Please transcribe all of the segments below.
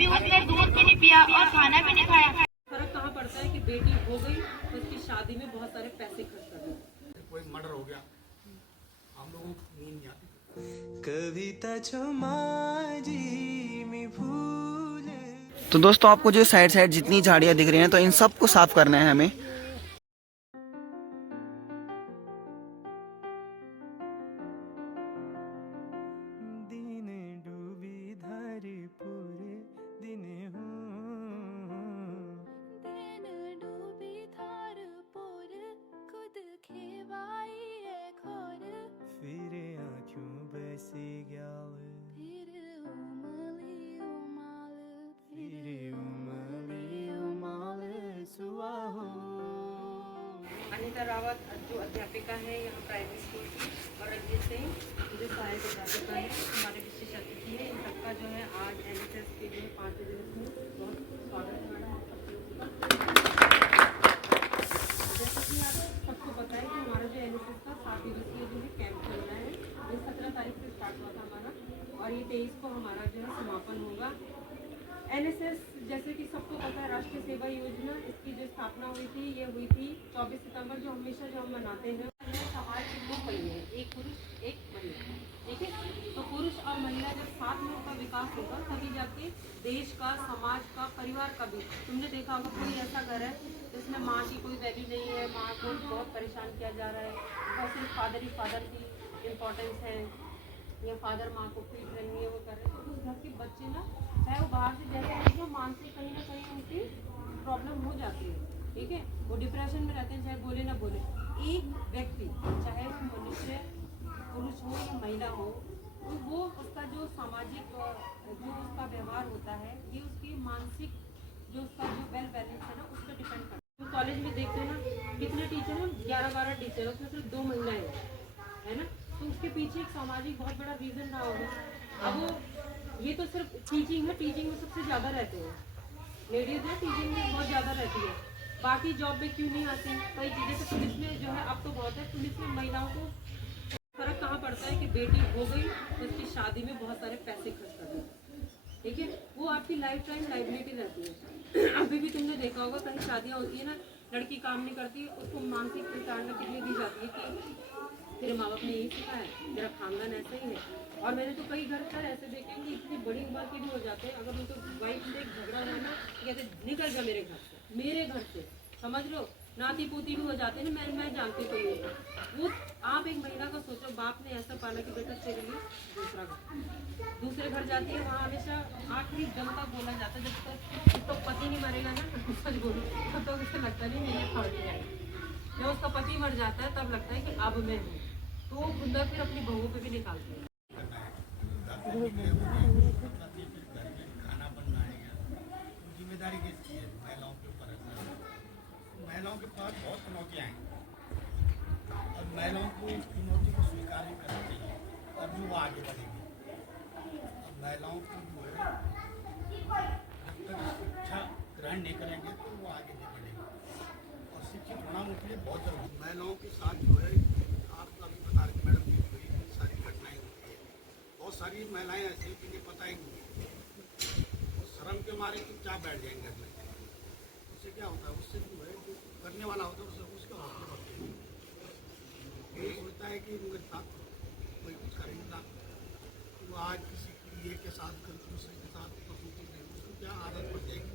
अभी उसने दूध भी नहीं पिया और खाना भी नहीं खाया। फर्क कहाँ पड़ता है कि बेटी हो गई तो उसकी शादी में बहुत सारे पैसे खर्च कर दिए। कोई मर्डर हो गया, हम लोगों को नींद नहीं आती। कविता जी में भूले। तो दोस्तों आपको जो साइड साइड जितनी झाड़ियाँ दिख रही हैं तो इन सबको साफ करना है हमें। दिन डूबी धारे पूरे दिन दिन डूबी धार पोर खुद खेवाई है खोर फिर आँखों बसे ग्याल फिर उमली उमाल फिर उमली उमाल सुआ हो। अनीता रावत जो अध्यापिका है यहाँ प्राइमरी स्कूल की, और रंजीत सिंह जो सहायक अध्यापिका है, हमारे विशेष अतिथि है। इन सबका जो है आज NSS के जो 5वें दिवस में बहुत स्वागत है मैडम। जैसे कि आप सबको पता है कि हमारा जो NSS का 7 दिवसीय जो है कैंप चल रहा है, ये 17 तारीख से स्टार्ट हुआ था हमारा, और ये 23 को हमारा जो है समापन होगा। NSS जैसे कि सबको पता है राष्ट्रीय सेवा योजना, इसकी जो स्थापना हुई थी ये हुई थी 24 सितंबर, जो हमेशा जो हम मनाते हैं। समाज के 2 पहिए हैं, एक पुरुष एक महिला, ठीक है। तो पुरुष और महिला जब साथ में उनका विकास होगा तभी जाके देश का, समाज का, परिवार का भी। तुमने देखा होगा कोई ऐसा घर है जिसमें माँ की कोई वैल्यू नहीं है, माँ को बहुत परेशान किया जा रहा है, और सिर्फ फादर ही फादर की इम्पोर्टेंस है, या फादर माँ को पीट रही है, वो कर रहे हैं। तो उस घर के बच्चे ना, चाहे वो बाहर से जैसे जो मानसिक कहीं ना कहीं उनकी प्रॉब्लम हो जाती है, ठीक है। वो डिप्रेशन में रहते हैं, चाहे बोले ना बोले। एक व्यक्ति, चाहे वो मनुष्य पुरुष हो या महिला हो, तो वो उसका जो सामाजिक जो उसका व्यवहार होता है, ये उसकी मानसिक जो उसका जो वेल बैलेंस है ना, उस पर डिपेंड करता है। तो कॉलेज में देखते हो ना कितने टीचर हैं, 11-12 टीचर है, उसमें सिर्फ 2 महिलाएं है ना। तो उसके पीछे एक सामाजिक बहुत बड़ा रीज़न रहा होगा। अब वो ये तो सिर्फ टीचिंग है, टीचिंग में सबसे ज़्यादा रहते हैं लेडीज़ है, टीचिंग में बहुत ज़्यादा रहती है। बाकी जॉब में क्यों नहीं आती कई चीज़ें। तो पुलिस में जो है अब तो बहुत है, पुलिस में महिलाओं को फर्क कहाँ पड़ता है कि बेटी हो गई तो उसकी शादी में बहुत सारे पैसे खर्च कर देते, ठीक है। वो आपकी लाइफ टाइम लाइबिलिटी रहती है। अभी भी तुमने देखा होगा कहीं शादियाँ होती है ना, लड़की काम नहीं करती, उसको मानसिक प्रताड़ना के लिए दी जाती है कि तेरे माँ बाप ने यही सिखाया है, तेरा खानदान ऐसा ही है। और मैंने तो कई घर पर ऐसे देखे हैं कि इतनी बड़ी उम्र के भी हो जाते हैं, अगर उनको वाइफ से झगड़ा हुआ ना, कहते निकल जा मेरे घर से, समझ लो। नाती पोती भी हो जाते हैं ना, मैं जानती तो ये वो। आप एक महिला का सोचो, बाप ने ऐसा पाला कि बेटा तेरे लिए दूसरे घर जाती है, वहाँ हमेशा आखिरी दम तक बोला जाता है, जब तक तो पति नहीं मरेगा ना, सच बोलो तो उसे लगता नहीं मेरे फर्क है। जब उसका पति मर जाता है तब लगता है कि अब मैं हूँ, तो वो खुदा फिर अपनी बहुओं पे भी निकालती है। खाना बनना है, जिम्मेदारी किसकी है? महिलाओं के ऊपर है। महिलाओं के पास बहुत चुनौतियाँ हैं, और महिलाओं को इस चुनौती को स्वीकार ही करना चाहिए, और जो वो आगे बढ़ेगी। अब महिलाओं को जो है जब तक शिक्षा ग्रहण नहीं करेंगे तो वो आगे नहीं बढ़ेगी, और शिक्षित होना उनके लिए बहुत जरूरी है। महिलाओं के साथ जो है आप अभी बता रहे मैडम की सारी घटनाएं होती है। बहुत सारी महिलाएं ऐसी हैं जिन्हें पता ही नहीं, वो शर्म के मारे चुपचाप बैठ जाएंगे घर में। उससे क्या होता है, उससे जो है जो करने वाला होता है उसका हौसला बढ़ते हैं। ये सोचता है कि मेरे साथ कोई कुछ करेगा, वो आज किसी ये के साथ दूसरे के साथ उसको क्या आदत पड़ जाएगी।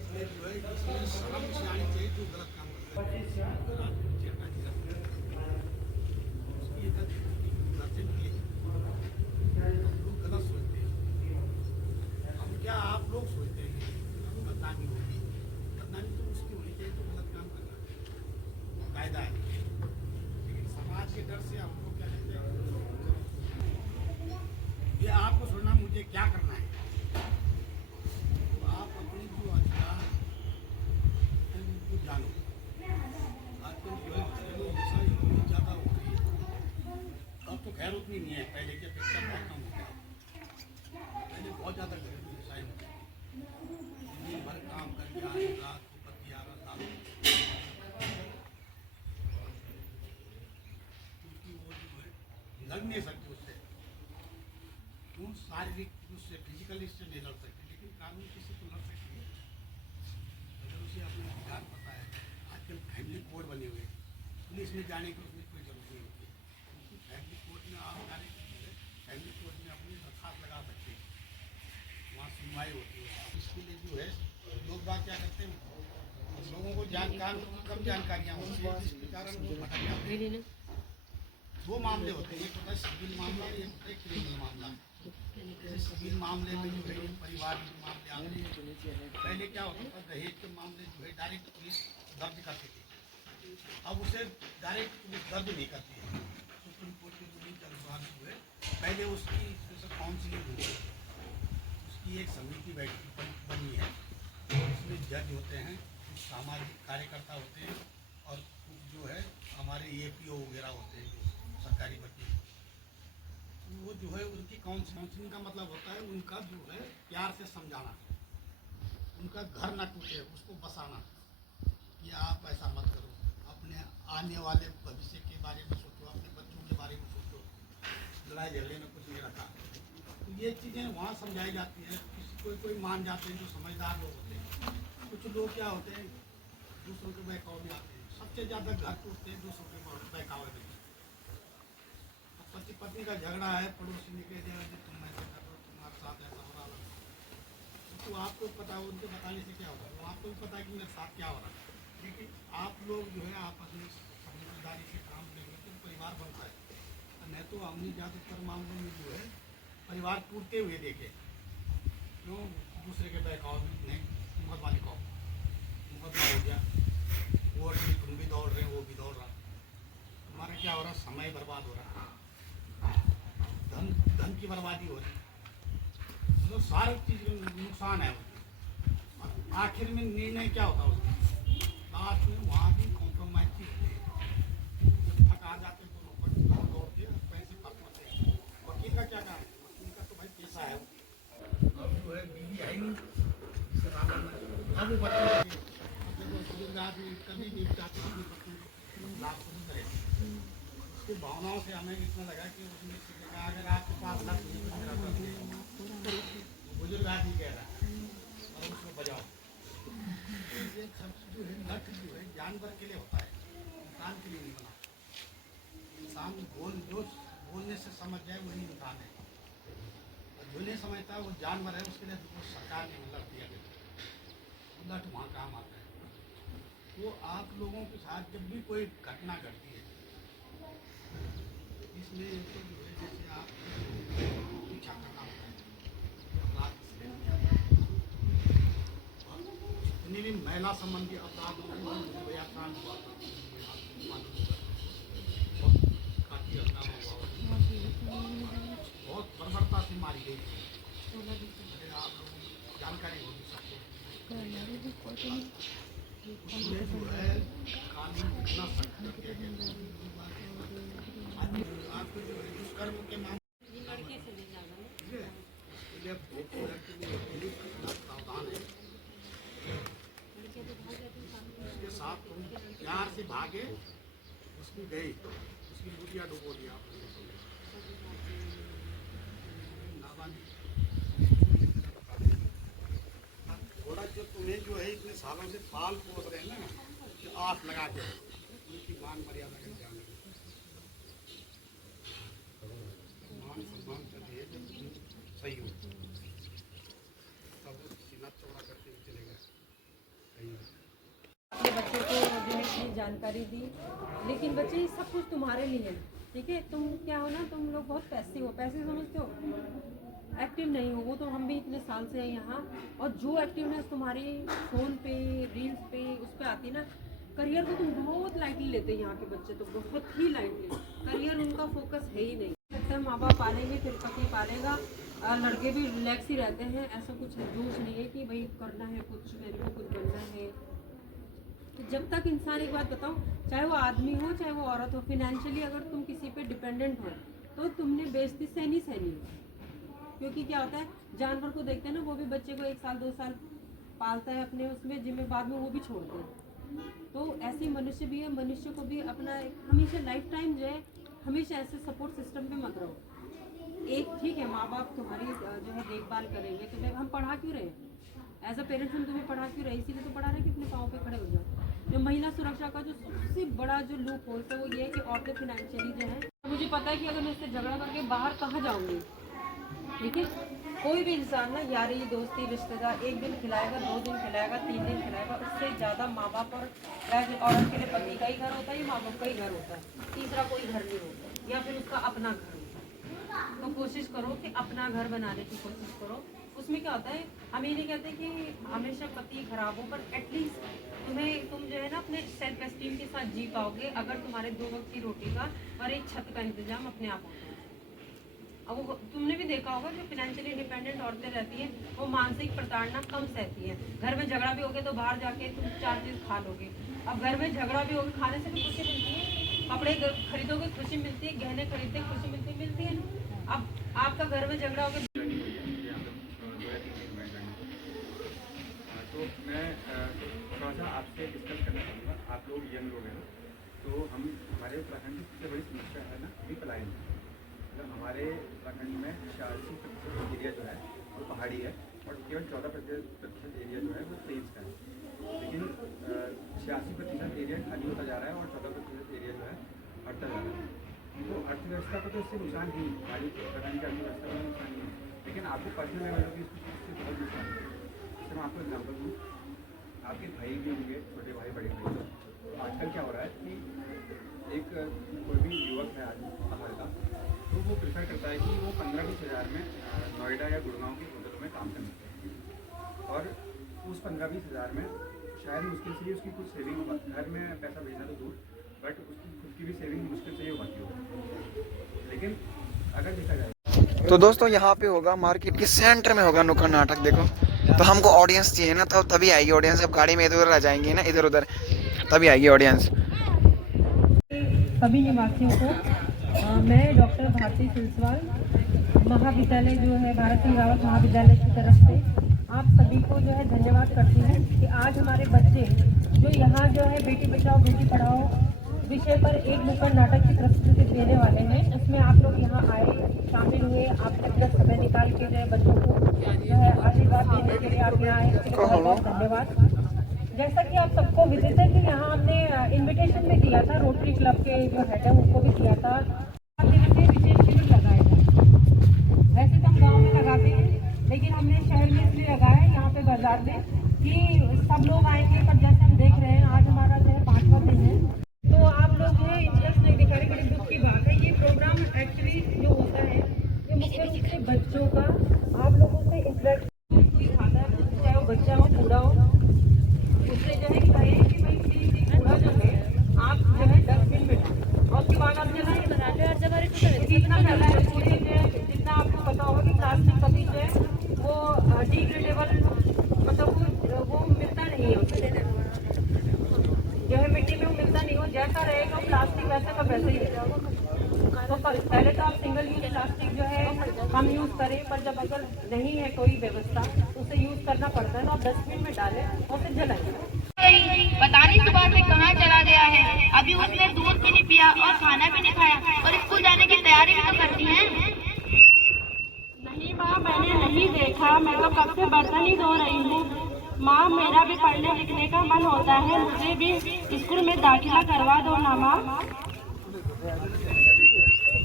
इसलिए जो है इसमें शर्म से आनी चाहिए जो गलत काम करता है। उसकी ये गलती लोग गलत सोचते हैं। हम क्या आप लोग सोचते हैं बदनामी होगी, बदनामी तो उसकी होनी चाहिए, तो गलत काम करना कायदा है। लेकिन समाज के डर से हम लोग क्या कहते हैं, ये आपको सुनना मुझे क्या करना है, तो आप अपनी जो अधिकार है उनको जानो। आजकल जो है हिंसा इतनी ज़्यादा हो रही है, अब तो खैर उतनी नहीं है, पहले की अपेक्षा बहुत कम हो गया। पहले बहुत ज़्यादा घरेलू हिंसाएं होती थी, दिन भर काम करके आज रात को पति आ रहा था, क्योंकि वो जो है लड़ नहीं सकती उससे। क्यों शारीरिक उससे फिजिकल इससे नहीं लड़ सकते, लेकिन कानून किसी को लड़ सकती है अगर उसे अपना अधिकार पता है। आजकल फैमिली कोर्ट बने हुए हैं, पुलिस में जाने की उसमें कोई जरूरत नहीं होती है, क्योंकि फैमिली कोर्ट में आप जाने के फैमिली कोर्ट में अपनी दरखास्त लगा सकते हैं, वहाँ सुनवाई होती है। इसके लिए जो है लोग बात क्या करते हैं, लोगों को कम जानकारियाँ होती हैं, जिसके कारण वो भटक जाते हैं। दो मामले होते हैं, एक होता है सिविल मामला, एक होता है क्रिमिनल मामला। जैसे सिविल मामले में जो है ये परिवार के मामले आते हैं। पहले क्या होता था, दहेज के मामले जो है डायरेक्ट पुलिस दर्ज करती थी, अब उसे डायरेक्ट पुलिस दर्ज नहीं करती है। सुप्रीम कोर्ट के रूलिंग के अनुसार जो है पहले उसकी स्पेशल काउंसिलिंग हुई, उसकी एक समिति बनी है, उसमें जज होते हैं, कुछ सामाजिक कार्यकर्ता होते हैं और कुछ जो है हमारे APO वगैरह होते हैं जो सरकारी वकील। वो जो है उनकी काउंसलिंग का मतलब होता है उनका जो है प्यार से समझाना, उनका घर ना टूटे उसको बसाना कि आप ऐसा मत करो, अपने आने वाले भविष्य के बारे में सोचो, अपने बच्चों के बारे में सोचो, लड़ाई झगड़े में कुछ नहीं रखा। तो ये चीज़ें वहाँ समझाई जाती है। कोई मान जाते हैं जो समझदार लोग होते हैं, कुछ लोग क्या होते हैं दूसरों के बहकावे में आते हैं। सबसे ज़्यादा घर टूटते हैं दूसरों के बहकावे में। पति पत्नी का झगड़ा है, पड़ोसी ने कह दिया कि तुम ऐसे कर रहे हो, तुम्हारे साथ ऐसा हो रहा है, तो आपको पता है, उनके बताने से क्या होता है, वो आपको भी पता है कि मेरे साथ क्या हो रहा है। लेकिन आप लोग जो है आपस में समझदारी से काम करेंगे तो परिवार बनता है। नहीं तो हमने ज़्यादातर मामलों में जो है परिवार टूटते हुए देखे, क्यों दूसरे के बहकाव में नहीं, मुकदमा लिखाओ, मुकदमा हो गया, वो तुम भी दौड़ रहे, वो भी दौड़ रहा, हमारा क्या हो रहा, समय बर्बाद हो रहा, धन की बर्बादी हो रही, मतलब सारी चीज़ नुकसान है उसमें। और आखिर में निर्णय क्या होता है उसमें, लास्ट में वहाँ भी कॉम्प्रोमाइज की होती है। जब थका जाते हैं दोनों पक्ष दौड़ के पैसे खर्च होते हैं। वकील का क्या काम है, वकील का तो भाई पैसा है, अब जो है बीवी है नहीं, अब वो बच्चे कभी भी चाहते हैं कि लाभ नहीं करे। उसकी भावनाओं से हमें इतना लगा कि उसने कहा अगर आपके पास लक्ष्य नहीं तो मेरा कर दे, बुजुर्ग आदमी कह रहा है और उसको बजाओ। ये सब जो है लक्ष्य जो है जानवर के लिए होता है, इंसान के लिए नहीं बना। इंसान जो बोलने से समझ जाए वही इंसान है, और जो नहीं समझता वो जानवर है, उसके लिए तो सरकार ने मतलब दिया गया लट वहाँ काम आता है। तो आप लोगों के साथ जब भी कोई घटना घटती है इसमें तो जो है जैसे आप पीछा करना होता है, रात जितनी भी महिला संबंधी अपराध होंगे व्याख्यान हुआ था, काफी हंगामा हुआ, बहुत बर्बरता से मारी गई। अगर आप लोगों को जानकारी होगी सबको, उसमें जो है कानून कितना सख्त कर दिया गया। आपको जो है दुष्कर्म के मामले प्रावधान है, उसके साथ तुम प्यार से भागे, उसकी गई, उसकी लुटिया डुबो दिया, थोड़ा जो तुम्हें जो है इतने सालों से पाल पोस रहे हैं ना, कि आस लगा के उनकी मान मर्यादा का ध्यान रखें, मान सम्मान चाहिए जब तुम सही हो, तब सीना चौड़ा करके चलेगा सही हो। अपने बच्चे को मैंने इतनी जानकारी दी, लेकिन बच्चे ये सब कुछ तुम्हारे लिए है, ठीक है। तुम क्या हो ना, तुम लोग बहुत पैसे हो, पैसे समझते हो, एक्टिव नहीं हो। वो तो हम भी इतने साल से हैं यहाँ, और जो एक्टिवनेस तुम्हारी फ़ोन पे, रील्स पे, उस पर आती है ना, करियर को तुम बहुत लाइटली लेते हैं यहाँ के बच्चे, तो बहुत ही लाइटली। करियर उनका फोकस है ही नहीं। लगता है माँ बाप पालेंगे फिर पति पालेगा, लड़के भी रिलैक्स ही रहते हैं, ऐसा कुछ जोश नहीं है कि भाई करना है कुछ, मेरे को कुछ बनना है। तो जब तक इंसान, एक बात बताऊँ, चाहे वो आदमी हो चाहे वो औरत हो, फिनेंशियली अगर तुम किसी पे डिपेंडेंट हो तो तुमने बेइज्जती सहनी है। क्योंकि क्या होता है, जानवर को देखते हैं ना, वो भी बच्चे को 1 साल 2 साल पालता है अपने उसमें, जिम्मे बाद में वो भी छोड़ते हैं। तो ऐसे मनुष्य भी है, मनुष्य को भी अपना हमेशा लाइफ टाइम जो है, हमेशा ऐसे सपोर्ट सिस्टम पे मत रहो। एक ठीक है, माँ बाप तुम्हारी जो है देखभाल करेंगे, तो जब हम पढ़ा क्यों रहे, एज अ पेरेंट्स हम तुम्हें पढ़ा क्यों रहे, इसीलिए तो पढ़ा रहे कि अपने पाँव पे खड़े हो जाओ। जो महिला सुरक्षा का जो सबसे बड़ा जो लूप होल है वो ये है कि औरतें फिनेंशियली जो है, मुझे पता है कि अगर मैं इससे झगड़ा करके बाहर कहाँ जाऊँगी, ठीक है। कोई भी इंसान ना यारी दोस्ती रिश्तेदार एक दिन खिलाएगा, 2 दिन खिलाएगा, 3 दिन खिलाएगा, उससे ज़्यादा माँ बाप और औरत के लिए पति का ही घर होता है, या माँ बाप का ही घर होता है, तीसरा कोई घर नहीं होता, या फिर उसका अपना घर होता है। तो कोशिश करो कि अपना घर बनाने की कोशिश करो। उसमें क्या होता है, हम ये नहीं कहते कि हमेशा पति खराब हो, पर एटलीस्ट तुम जो है ना अपने सेल्फ एस्टीम के साथ जी पाओगे अगर तुम्हारे 2 वक्त की रोटी का और एक छत का इंतजाम अपने आप होता है। अब वो तुमने भी देखा होगा जो फाइनेंशियली इंडिपेंडेंट औरतें रहती हैं वो मानसिक प्रताड़ना कम सहती हैं। घर में झगड़ा भी होगा तो बाहर जाके तुम 4 चीज़ खा लोगे। अब घर में झगड़ा भी होगा, खाने से भी खुशी मिलती है, कपड़े खरीदोगे खुशी मिलती है, गहने खरीदते खुशी मिलती है। अब आपका घर में झगड़ा होगा तो मैं थोड़ा सा आपसे डिस्कस करना चाहूँगा। आप लोग यंग लोग हैं, तो हमारे उत्तराखंड की सबसे बड़ी समस्या है ना अभी पलायन। मतलब हमारे उत्तराखंड में 86% एरिया जो है वो पहाड़ी है और केवल 14% एरिया जो है वो प्लेन्स का है। लेकिन 86% एरिया खाली होता जा रहा है और 14% एरिया जो है हटता जा रहा है। तो अर्थव्यवस्था को तो इससे नुकसान ही, हमारी उत्तराखंड की अर्थव्यवस्था को नुकसान नहीं है, लेकिन आपको पर्सनल लेवल पर इससे बहुत नुकसान है। मैं आपको एग्जाम्पल दूँ, आपके भाई भी होंगे, छोटे भाई बड़े भाई। तो आजकल क्या हो रहा है कि एक कोई भी युवक है आज बाहर का, तो वो प्रेफर करता है कि वो 15-20 हज़ार में नोएडा या गुड़गांव की होटलों में काम करना चाहिए, और उस 15-20 हज़ार में शायद मुश्किल से ही उसकी कुछ सेविंग हो, घर में पैसा भेजना तो दूर, बट उसकी खुद की भी सेविंग मुश्किल से ही हो पाती हो। लेकिन अगर देखा जाए तो दोस्तों यहाँ पे होगा, मार्केट के सेंटर में होगा नुक्कड़ नाटक। देखो, तो हमको ऑडियंस चाहिए ना, तो तभी आएगी ऑडियंस। अब गाड़ी में इधर उधर आ जाएंगे ना, इधर उधर, तभी आएगी ऑडियंस। सभी निवासियों को मैं डॉक्टर भारती सिलसवाल महाविद्यालय जो है भारत सिंह रावत महाविद्यालय की तरफ से आप सभी को जो है धन्यवाद करती हूँ कि आज हमारे बच्चे जो यहाँ जो है बेटी बचाओ बेटी पढ़ाओ विषय पर एक नुक्कड़ नाटक की प्रस्तुति देने वाले हैं। उसमें आप लोग यहाँ आए, शामिल हुए, आपने अपना समय निकाल के जो है बच्चों को जो है आशीर्वाद देने के लिए आप यहाँ आए, इसके लिए बहुत बहुत धन्यवाद। जैसा कि आप सबको विदित है कि यहाँ हमने इन्विटेशन भी दिया था, रोटरी क्लब के जो हेड है उनको भी दिया था, विशेष शिविर लगाया जाए। वैसे तो हम गाँव में लगाते हैं, लेकिन हमने शहर में इसलिए लगाया यहाँ पे बाजार में कि सब लोग आएंगे, पर जैसे हम देख रहे हैं आज हमारा जो है 5वां दिन है, तो आप लोग जो है इंटरेस्ट नहीं दिखा रहे, बड़ी दुख की बात है। ये प्रोग्राम एक्चुअली जो होता है ये मुख्य रूप से बच्चों का आप लोगों से इंटरेक्ट कोई खाता है, चाहे वो बच्चा हो बूढ़ा हो, उससे जो है कहे कि भाई प्लीज कूड़ा जो है आप जो है डस्टबिन में डालें, और उसके बाद आप जो है जितना फैला है पूरे जो है, जितना आपको पता होगा कि प्लास्टिक कभी जो है वो डिग्रेडेबल, मतलब वो मिलता नहीं है, उससे जो है मिट्टी में वो मिलता नहीं हो, जैसा रहेगा प्लास्टिक वैसा का वैसे ही रहेगा। तो पहले तो आप सिंगल यूज प्लास्टिक जो है हम यूज़ करें, पर जब अगर नहीं है कोई व्यवस्था तो उसे यूज़ करना पड़ता है, तो आप डस्टबिन में डालें और फिर जलाएं। पता नहीं सुबह से कहाँ चला गया है, अभी उसने दूध भी नहीं पिया और खाना भी नहीं खाया, और स्कूल जाने की तैयारी भी तो करती है। नहीं माँ, मैंने नहीं देखा, मैं तो कब से बर्तन ही धो रही हूँ। माँ, मेरा भी पढ़ने लिखने का मन होता है, मुझे भी स्कूल में दाखिला करवा दो ना माँ।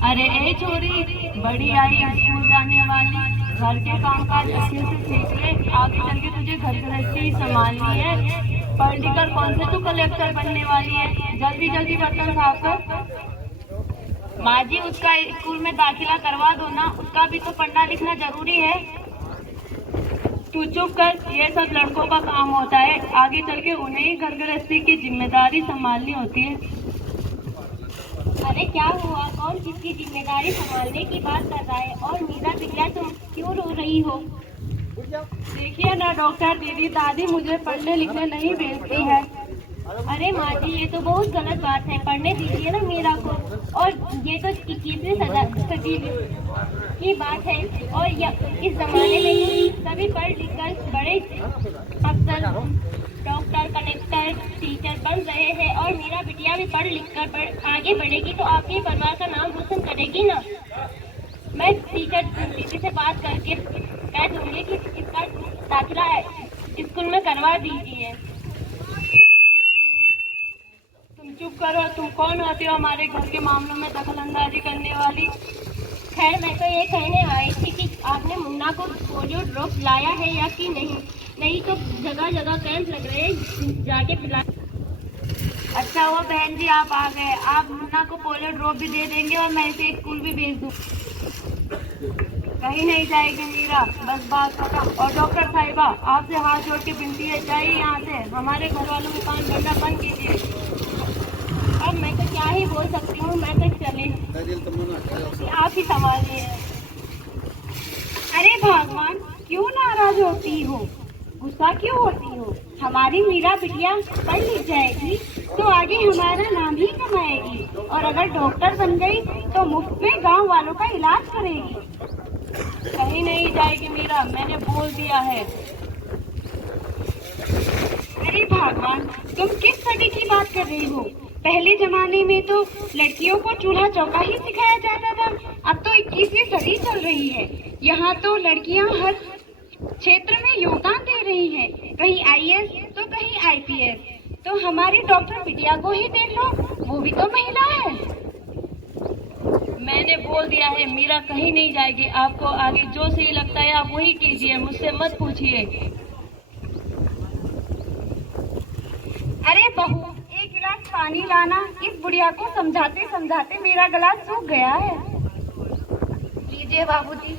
अरे ए छोरी, बड़ी आई स्कूल जाने वाली, घर के काम काज अच्छे से सीख ले, आगे चल के तुझे घर गृहस्थी संभालनी है। पढ़ लिख कर कौन से तू कलेक्टर बनने वाली है, जल्दी जल्दी बर्तन साफ कर। माँ जी, उसका स्कूल में दाखिला करवा दो ना, उसका भी तो पढ़ना लिखना जरूरी है। तू चुप कर, ये सब लड़कों का काम होता है, आगे चल के उन्हें ही घर गृहस्थी की जिम्मेदारी संभालनी होती है। अरे क्या हुआ, कौन किसकी जिम्मेदारी संभालने की बात कर रहा है, और मीरा बिटिया तुम क्यों रो रही हो? देखिए ना डॉक्टर दीदी, दादी मुझे पढ़ने लिखने नहीं भेजती है। अरे माँ जी, ये तो बहुत गलत बात है, पढ़ने दीजिए ना मीरा को। और ये तो 21वीं सदी की बात है, और इस जमाने में सभी पढ़ लिख कर बड़े अफसर, डॉक्टर, कलेक्टर, टीचर बन रहे हैं, और मेरा बिटिया भी पढ़ लिख कर आगे बढ़ेगी तो आपके परिवार का नाम रोशन करेगी ना। मैं टीचर दीदी से बात करके कह दूंगी कि इसका दाखिला स्कूल में करवा दीजिए। तुम चुप करो, तुम कौन होती हो हमारे घर के मामलों में दखल अंदाजी करने वाली? खैर मैं तो ये कहने आई थी कि आपने मुन्ना को पोलियो ड्रॉप लाया है या कि नहीं, नहीं तो जगह जगह कैंप लग रहे हैं, जाके पिला। अच्छा हुआ बहन जी आप आ गए। आप मुन्ना को पोलियो ड्रॉप भी दे देंगे और मैं इसे स्कूल भी भेज दूँ। कहीं नहीं जाएगी मीरा, बस बात खत्म। और डॉक्टर साहिबा आपसे हाथ जोड़ के विनती है, जाइए यहाँ से, हमारे घर वालों को कान भरना बंद कीजिए। अब मैं तो क्या ही बोल सकती हूँ, मैं तो चली, आप ही संभालिए। अरे भगवान, क्यों नाराज होती हो, गुस्सा क्यों होती हो? हमारी मीरा बिटिया पढ़ लिख जाएगी तो आगे हमारा नाम ही कमाएगी, और अगर डॉक्टर बन गई तो मुफ्त में गांव वालों का इलाज करेगी। कहीं नहीं जाएगी मीरा, मैंने बोल दिया है। अरे भगवान, तुम किस सदी की बात कर रही हो? पहले जमाने में तो लड़कियों को चूल्हा चौका ही सिखाया जाता था, अब तो 21वीं सदी चल रही है। यहाँ तो लड़कियाँ हर क्षेत्र में योगदान दे रही हैं, कहीं आईएएस तो कहीं आईपीएस। तो हमारी डॉक्टर बिटिया को ही देख लो, वो भी तो महिला है। मैंने बोल दिया है मीरा कहीं नहीं जाएगी। आपको आगे जो सही लगता है आप वही कीजिए, मुझसे मत पूछिए। अरे बहू, एक गिलास पानी लाना। इस बुढ़िया को समझाते समझाते मेरा गला सूख गया है। लीजिए बाबूजी।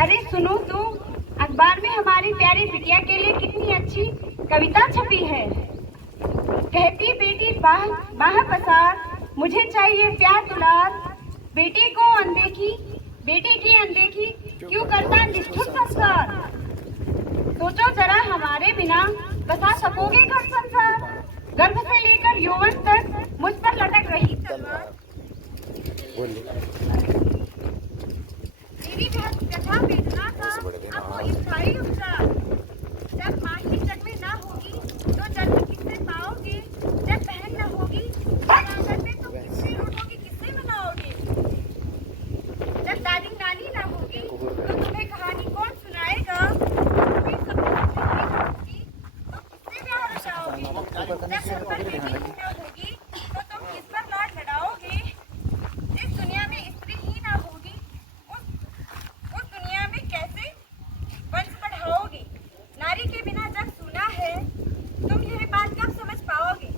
अरे सुनो तो, अखबार में हमारी प्यारी बिटिया के लिए कितनी अच्छी कविता छपी है। कहती बेटी बाह बाह पसार, मुझे चाहिए प्यार दुलार। बेटी को अनदेखी, बेटे की अनदेखी क्यों करता निष्ठुर संस्कार। सोचो जरा, हमारे बिना बसा सकोगे घर संसार। गर्भ से लेकर यौवन तक मुझ पर लटक रही तलवार। मेरी कथा वेदना का अब कोई स्थायी उपचार। जब माँ ही जन्म में ना होगी तो जन्म किससे पाओगे? जब बहन न होगी तो आंगन में तुम किससे रूठोगी, किससे मनाओगे? जब दादी नानी ना होगी तो तुम्हें कहानी कौन सुनाएगा? तुम्हें सब कुछ नहीं होगी तो किससे प्यार रचाओगे? जब घर पर बेटी ही ना होगी तो तुम किस पर लाड लड़ाओगे? जिस दुनिया में स्त्री ही ना होगी उस दुनिया में कैसे वंश बढ़ाओगे? नारी के बिना जग सूना है, तुम यह बात कब समझ पाओगे?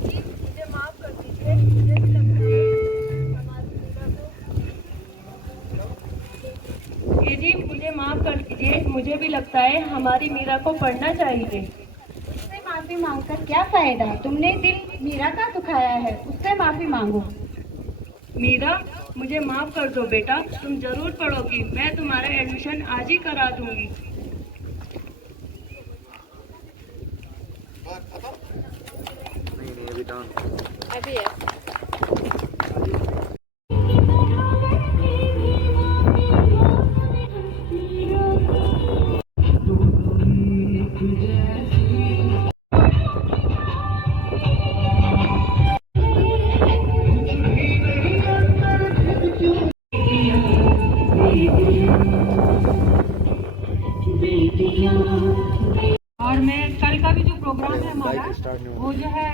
जी मुझे माफ कर दीजिए, मुझे भी लगता है हमारी मीरा को। जी मुझे माफ कर दीजिए, मुझे भी लगता है हमारी मीरा को पढ़ना चाहिए। उससे माफी मांगकर क्या फायदा? तुमने दिल मीरा का दुखाया है, उससे माफी मांगो। मीरा मुझे माफ कर दो बेटा, तुम जरूर पढ़ोगी। मैं तुम्हारा एडमिशन आज ही करा दूंगी। अभी है। और मैं कल का भी जो प्रोग्राम है हमारा वो जो है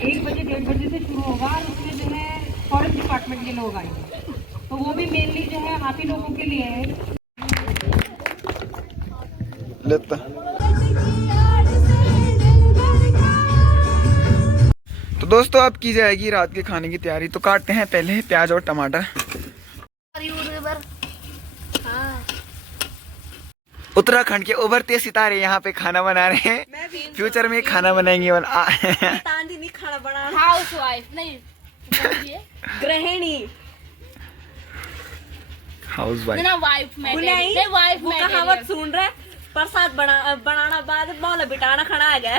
1 बजे 1:30 बजे से शुरू होगा, और उसमें जो है फॉरेस्ट डिपार्टमेंट के लोग आएंगे, तो वो भी मेनली जो है आप ही लोगों के लिए है। लेता तो दोस्तों अब की जाएगी रात के खाने की तैयारी। तो काटते हैं पहले प्याज और टमाटर। उत्तराखंड के उभरते सितारे यहाँ पे खाना बना रहे हैं, फ्यूचर में खाना बनाएंगे। नहीं खाना बनाना, हाउस वाइफ नहीं, गृहिणी। हाउस वाइफ ना वाइफ में नहीं, वाइफ वो में कहावत सुन रहे, प्रसाद बनाना बाद मौला बिटाना खाना आ गया।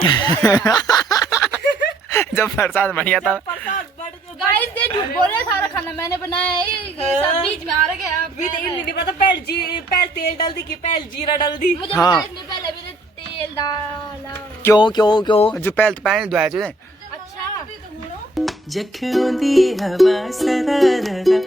जब प्रसाद बढ़िया था। प्रसाद बढ़ गाइस ये झूठ बोल रहे हैं, सारा खाना मैंने बनाया है, ये सब बीच में आ रहा है। भी नहीं पता, पहले तेल डाल दी कि पहले जीरा डाल दी। मुझे हाँ। पता है, इसमें पहले मैंने तेल तेल डाला। क्यों क्यों क्यों जो पहले पहले धोया तुझे अच्छा जखों दी हवा सरारा